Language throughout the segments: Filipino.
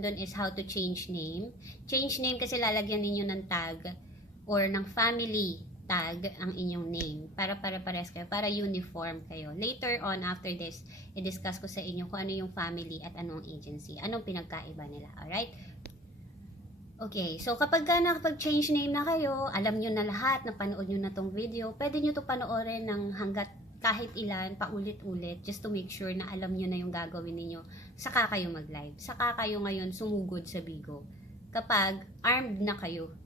dun is how to change name. Change name kasi lalagyan ninyo ng tag or ng family tag ang inyong name para pares kayo, para uniform kayo. Later on, after this, i-discuss ko sa inyo kung ano yung family at anong agency, anong pinagkaiba nila. Alright? Okay, so kapag nakapag-change name na kayo, alam nyo na lahat, napanood nyo na tong video, pwede nyo to panoorin ng hanggat kahit ilan, paulit-ulit, just to make sure na alam nyo na yung gagawin ninyo. Saka kayo mag-live. Saka kayo ngayon sumugod sa Bigo. Kapag armed na kayo.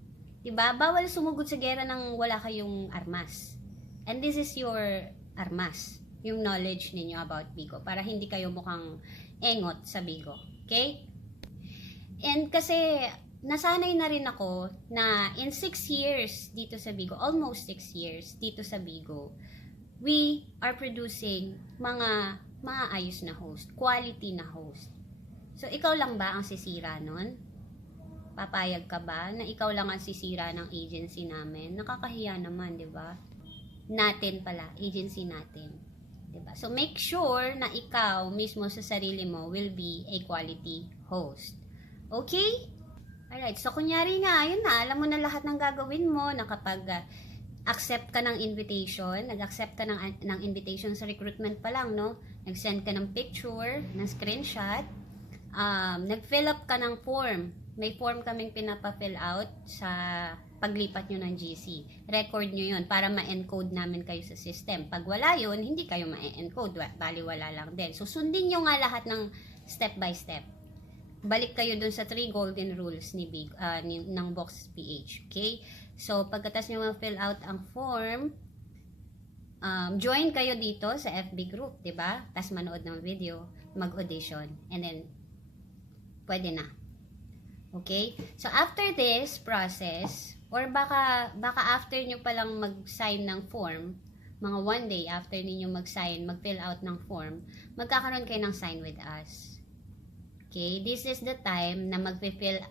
Diba? Bawal sumugod sa gera nang wala kayong armas. And this is your armas. Yung knowledge ninyo about Bigo. Para hindi kayo mukhang engot sa Bigo. Okay? And kasi, nasanay na rin ako na in 6 years dito sa Bigo, almost 6 years dito sa Bigo, we are producing mga maayos na host. Quality na host. So, ikaw lang ba ang sisira nun? Papayag ka ba na ikaw lang ang sisira ng agency namin? Nakakahiya naman, di ba? Natin pala, agency natin. Di ba? So, make sure na ikaw mismo sa sarili mo will be a quality host. Okay? Alright, so kunyari nga, ayun na, alam mo na lahat ng gagawin mo na kapag accept ka ng invitation, nag-accept ka ng invitation sa recruitment pa lang, no? Nag-send ka ng picture, ng screenshot, nag-fill up ka ng form. May form kaming pinapa-fill out sa paglipat nyo ng GC. Record nyo yun para ma-encode namin kayo sa system. Pag wala yun, hindi kayo ma-encode. Bali, wala lang din. So, sundin nyo nga lahat ng step by step. Balik kayo dun sa 3 golden rules ng Box PH. Okay? So, pagkatas nyo ma-fill out ang form, join kayo dito sa FB group, diba? Tapos manood ng video, mag-audition, and then, pwede na. Okay? So, after this process, or baka after nyo palang mag-sign ng form, mga 1 day after ninyo mag-sign, mag-fill out ng form, magkakaroon kayo ng sign with us. Okay? This is the time na mag-fill,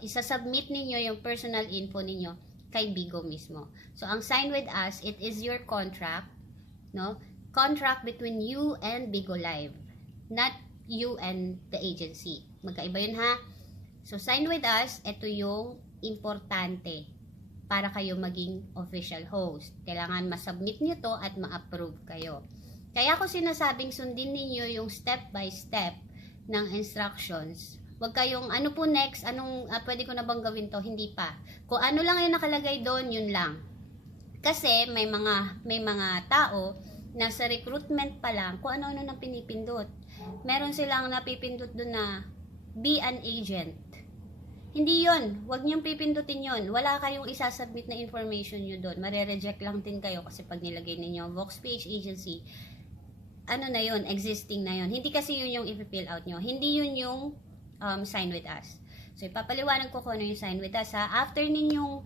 isasubmit ninyo yung personal info ninyo kay Bigo mismo. So, ang sign with us, it is your contract, no? Contract between you and Bigo Live. Not you and the agency. Magkaiba yun, ha? So, sign with us, ito yung importante para kayo maging official host. Kailangan masubmit nyo to at ma-approve kayo. Kaya ako sinasabing sundin ninyo yung step by step ng instructions. Huwag kayong, ano po next, anong, pwede ko na bang gawin to? Hindi pa. Kung ano lang yung nakalagay doon, yun lang. Kasi may mga tao na sa recruitment pa lang, kung ano-ano na pinipindot. Meron silang napipindot doon na be an agent. Hindi yon, wag niyong pipindutin yon. Wala kayong isasubmit na information nyo doon. Mare-reject lang din kayo kasi pag nilagay ninyo Vox PH Agency, ano na yon, existing na yon. Hindi kasi yun yung i-fill out nyo. Hindi yun yung sign with us. So, ipapaliwanag ko kung ano yung sign with us, ha. After ninyong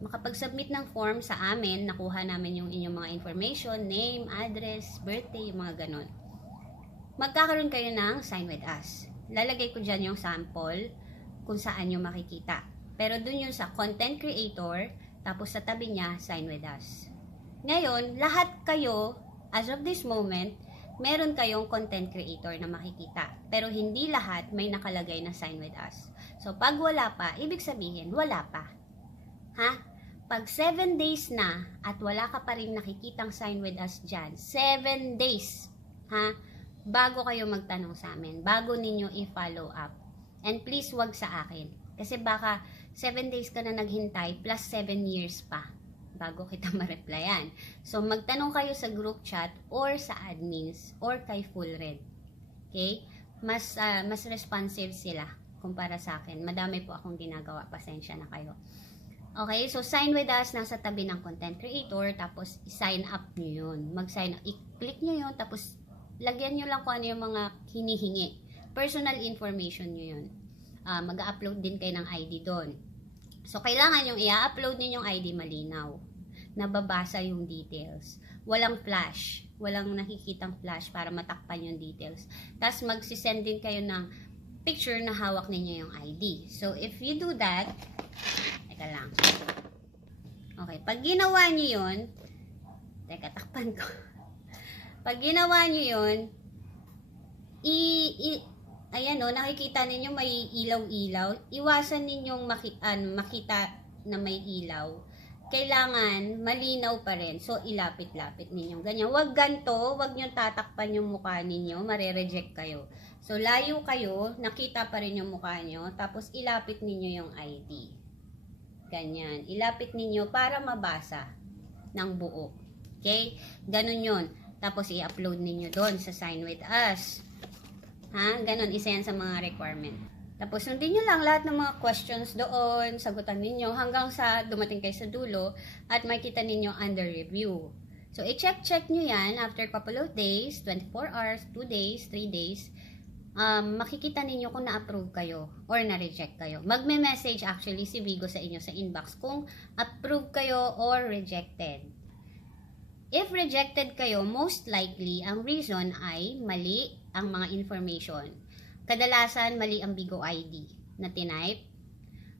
makapag-submit ng form sa amin, nakuha namin yung inyong mga information, name, address, birthday, yung mga ganon. Magkakaroon kayo ng sign with us. Lalagay ko dyan yung sample kung saan nyo makikita. Pero dun yung sa content creator, tapos sa tabi niya, sign with us. Ngayon, lahat kayo, as of this moment, meron kayong content creator na makikita. Pero hindi lahat may nakalagay na sign with us. So, pag wala pa, ibig sabihin, wala pa. Ha? Pag 7 days na at wala ka pa rin nakikitang sign with us dyan, 7 days, ha? Bago kayo magtanong sa amin, bago ninyo i-follow up. And please, wag sa akin. Kasi baka 7 days ka na naghintay plus 7 years pa bago kita ma-replyan. So, magtanong kayo sa group chat or sa admins or kay Full Red. Okay? Mas responsive sila kumpara sa akin. Madami po akong ginagawa. Pasensya na kayo. Okay, so sign with us, nasa tabi ng content creator, tapos sign up nyo yun. Mag-sign up, i-click nyo yun, tapos lagyan nyo lang kung ano yung mga hinihingi. Personal information nyo yun. Mag-upload din kayo ng ID doon. So, kailangan yung i-upload ninyong ID malinaw. Nababasa yung details. Walang flash. Walang nakikitang flash para matakpan yung details. Tapos, magsisend din kayo ng picture na hawak ninyo yung ID. So, if you do that, teka lang. Okay, pag ginawa nyo yun, teka, takpan ko. Pag ginawa nyo yun, ayan o, nakikita ninyo may ilaw-ilaw. Iwasan ninyong makita na may ilaw. Kailangan malinaw pa rin. So, ilapit-lapit ninyo. Ganyan. Huwag ganito. Huwag nyo tatakpan yung mukha ninyo. Mare-reject kayo. So, layo kayo. Nakita pa rin yung mukha nyo. Tapos, ilapit ninyo yung ID. Ganyan. Ilapit ninyo para mabasa ng buo. Okay? Ganun yun. Tapos, i-upload ninyo doon sa Sign With Us. Ha? Ganon, isa yan sa mga requirement. Tapos, sundin nyo lang lahat ng mga questions doon, sagutan ninyo, hanggang sa dumating kayo sa dulo, at makita ninyo under review. So, i-check nyo yan after couple of days, 24 hours, 2 days, 3 days, makikita ninyo kung na-approve kayo or na-reject kayo. Magme-message actually si Vigo sa inyo sa inbox kung approve kayo or rejected. If rejected kayo, most likely, ang reason ay mali ang mga information. Kadalasan, mali ang Vigo ID na tinype.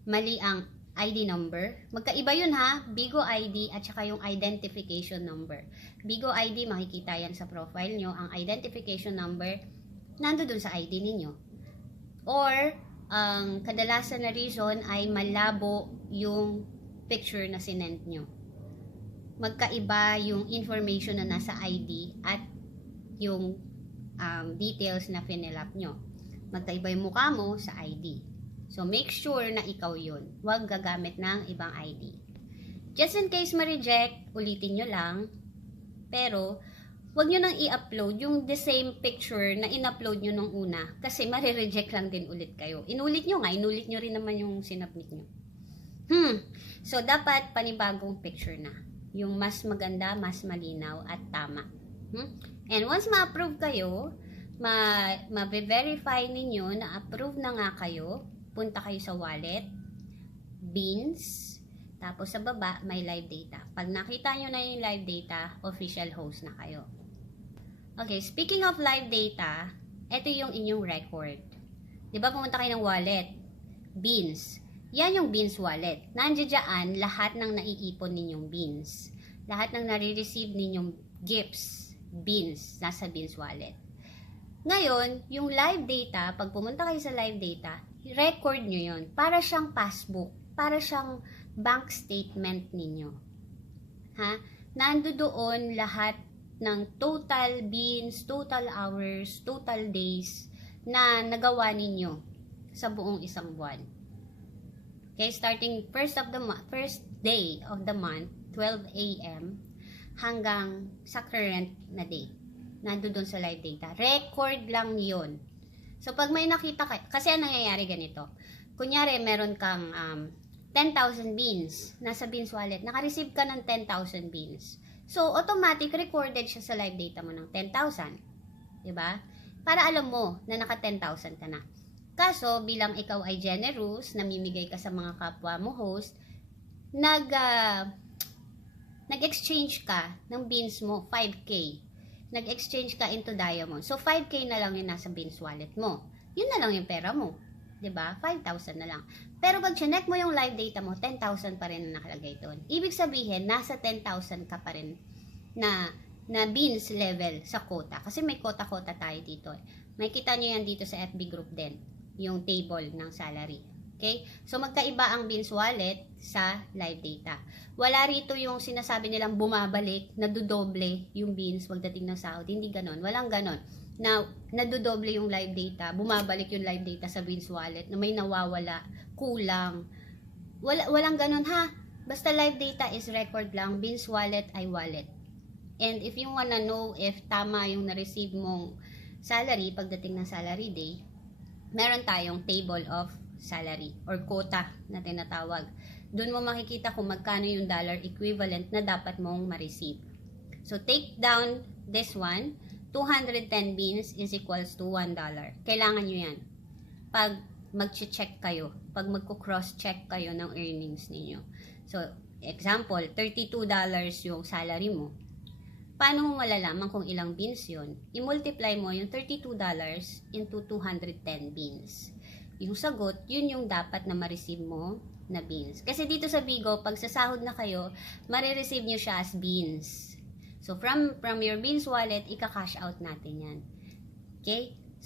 Mali ang ID number. Magkaiba yun ha, Vigo ID at saka yung identification number. Vigo ID, makikita yan sa profile nyo. Ang identification number, nandoon sa ID ninyo. Or, ang kadalasan na reason ay malabo yung picture na sinend nyo. Magkaiba yung information na nasa ID at yung details na fill up nyo. Magkaiba yung mukha mo sa ID. So, make sure na ikaw yun. Huwag gagamit ng ibang ID. Just in case ma-reject, ulitin nyo lang. Pero, huwag nyo nang i-upload yung the same picture na in-upload nyo nung una. Kasi ma-reject lang din ulit kayo. Inulit nyo nga. Inulit nyo rin naman yung sinubmit nyo. So, dapat panibagong picture na. Yung mas maganda, mas malinaw at tama. And once ma-approve kayo, ma-verify ninyo na approve na nga kayo, punta kayo sa wallet, beans, tapos sa baba, may live data. Pag nakita nyo na yung live data, official host na kayo. Okay, speaking of live data, ito yung inyong record. Diba pumunta kayo ng wallet, beans. Yan yung beans wallet. Nandiyan dyan lahat ng naiipon ninyong beans. Lahat ng nare-receive ninyong gifts, beans, nasa beans wallet. Ngayon, yung live data, pag pumunta kayo sa live data, record nyo yun. Para siyang passbook. Para siyang bank statement ninyo. Ha? Nando doon lahat ng total beans, total hours, total days na nagawa ninyo sa buong isang buwan. Okay, starting first day of the month, 12 a.m. hanggang sa current na day. Nando doon sa live data. Record lang yon. So, pag may nakita kayo, kasi ang nangyayari ganito. Kunyari, meron kang 10,000 beans nasa beans wallet. Naka-receive ka ng 10,000 beans. So, automatic recorded siya sa live data mo ng 10,000. Diba? Para alam mo na naka 10,000 ka na. Kaso, bilang ikaw ay generous, namimigay ka sa mga kapwa mo host, nag-exchange ka ng beans mo, 5K. Nag-exchange ka into diamond. So, 5K na lang yung nasa beans wallet mo. Yun na lang yung pera mo. 'Di ba? 5,000 na lang. Pero pag chinek mo yung live data mo, 10,000 pa rin na nakalagay doon. Ibig sabihin, nasa 10,000 ka pa rin na beans level sa quota. Kasi may quota-quota tayo dito. Makikita nyo yan dito sa FB group din. Yung table ng salary. Okay? So, magkaiba ang beans wallet sa live data. Wala rito yung sinasabi nilang bumabalik, nadudoble yung beans pagdating ng sahod. Hindi ganon. Walang ganon. Na nadudoble yung live data, bumabalik yung live data sa beans wallet, na may nawawala, kulang. Walang ganon ha. Basta live data is record lang, beans wallet ay wallet. And if you wanna know if tama yung na-receive mong salary pagdating ng salary day, meron tayong table of salary or quota na tinatawag. Doon mo makikita kung magkano yung dollar equivalent na dapat mong ma-receive. So, take down this one. 210 beans is equals to $1. Kailangan nyo yan. Pag mag-check kayo, pag magko-cross-check kayo ng earnings ninyo. So, example, $32 yung salary mo. Paano mo malalaman kung ilang beans yun? I-multiply mo yung $32 into 210 beans. Yung sagot, yun yung dapat na ma-receive mo na beans. Kasi dito sa Vigo, pag sasahod na kayo, marireceive nyo siya as beans. So, from your beans wallet, ika-cash out natin yan. Okay?